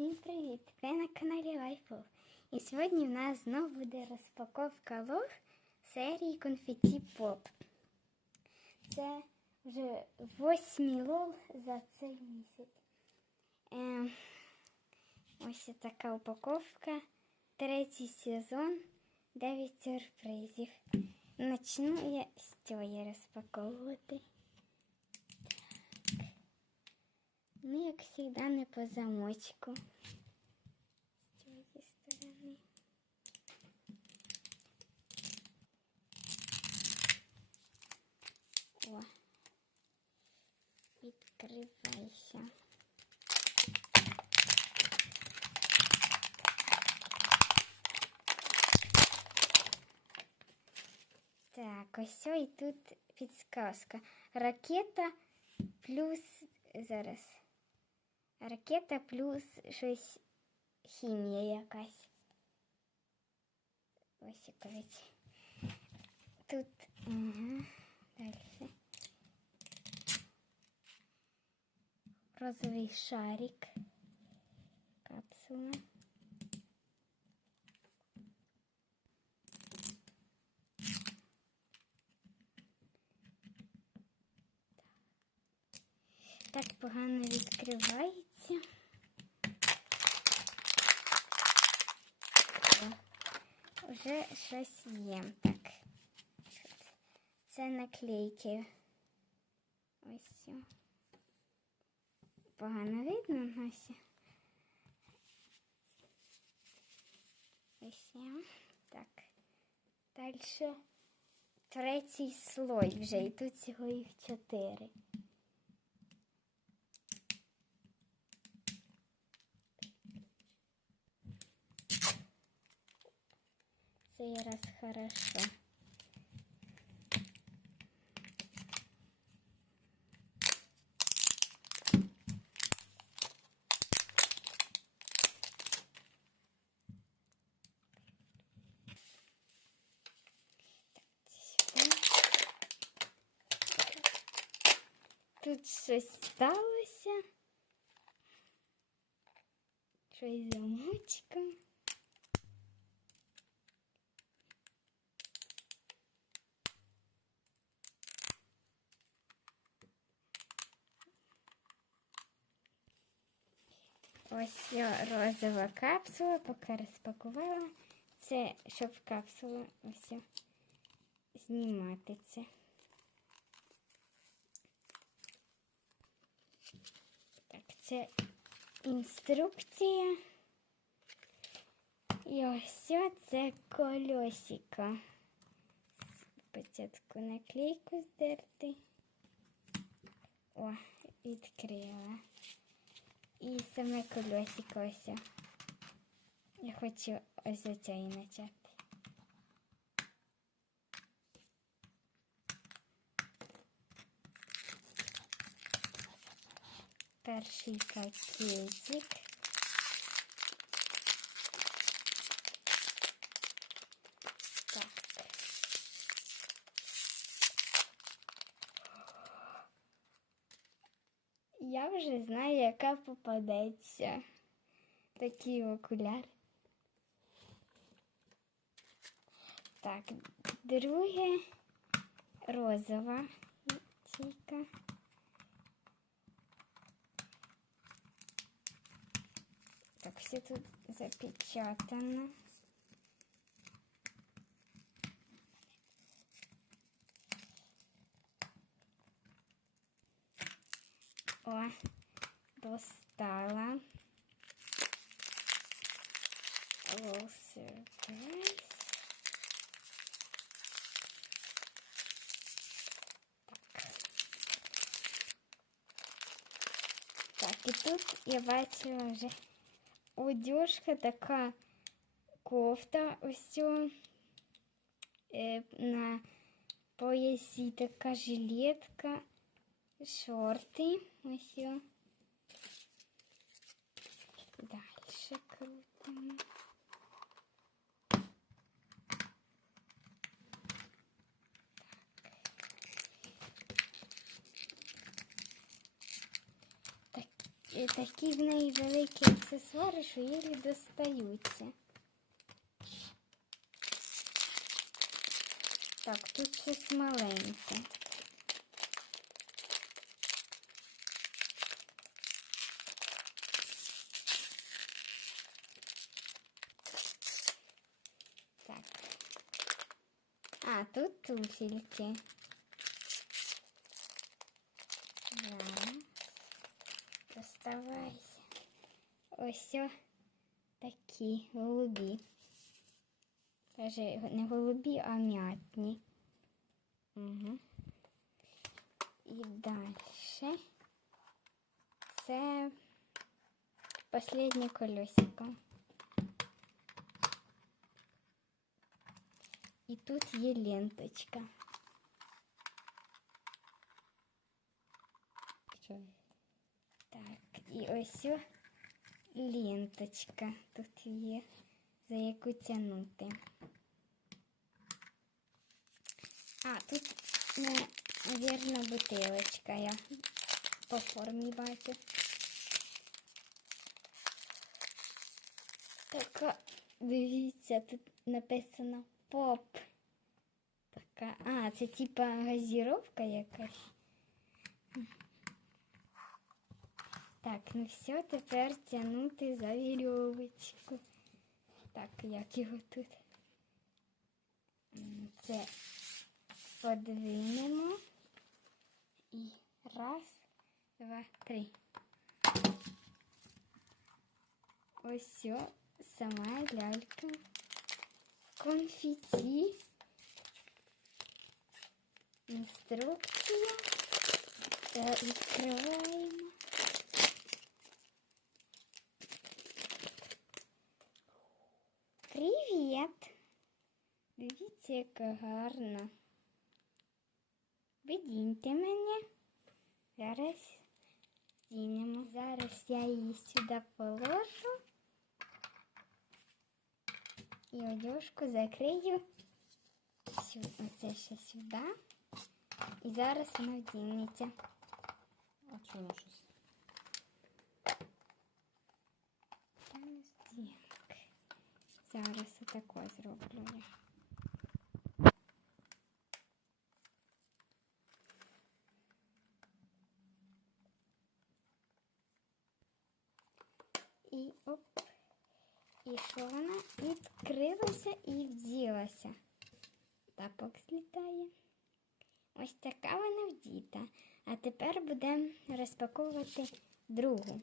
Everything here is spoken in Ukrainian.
Всім привіт! Ви на каналі Лайфов. І сьогодні в нас знову буде розпаковка лог серії Конфеті Поп. Це вже восьмий лог за цей місяць. Ем, ось така упаковка. Третій сезон. 9 сюрпризів. Начну я з цієї розпаковувати. Ну, як завжди, не по замочку. З цієї сторони. О, відкривайся. Так, ось і тут підсказка. Ракета плюс зараз. Ракета плюс щось хімія якась. Ось коротше. Тут ага, далі. Розовий шарик. Капсула. Так погано відкривається. Уже щось є. Так. Це? Наклейки. Ось. Погано видно ось. Ось. Так. Далі третій слой вже. І тут всього їх чотири. Цей раз хорошо. Тут щось сталося. Щось з Ось розова капсула, поки розпакувала. Це щоб капсула ось знімати це. Так, це інструкція. І ось це колесико. Спочатку наклейку здерти. О, відкрила. І саме колесико ось. Я хочу ось оцей начати. Перший пакетик. Яка попадеться. Такі окуляри. Так, друге розова ячейка. Так, все тут запечатано. О, достала. Surprise. Так. Так, і тут я бачила вже одежка така кофта ось цю, е, на поясі така жилетка, шорти ось. Дальше. Так, е, такі в неї великі аксесуари, що їй достаються. Так, тут щось маленьке. Так. А, тут туфельки. Да. Доставайся. Ось такі голубі. Даже не голубі, а м'ятні. Угу. І далі. Це последнє колесико. І тут є ленточка. Так, і ось ленточка тут є, за яку тягнути. А, тут, навірно, бутилочка я по формі бачу. Така, дивіться, тут написано поп. Така. А, це типа газіровка якась. Так, ну все, тепер тягнути за вірьовочку. Так, як його тут? Це подвинемо. І раз, два, три. Ось все, сама лялька. Конфеті. Інструкція. Відкриваємо. Привіт! Дивіться, яка гарна. Видіньте мене. Зараз зінемо. Зараз я її сюди положу. І одежку закрию. Оце ще сюди. І зараз вона вдінеться. А у щось? сейчас. Зараз отако зроблю я. І оп. І що вона відкрилася і вділася. Тапок злітає. Ось така вона вдіта. А тепер будемо розпаковувати другу.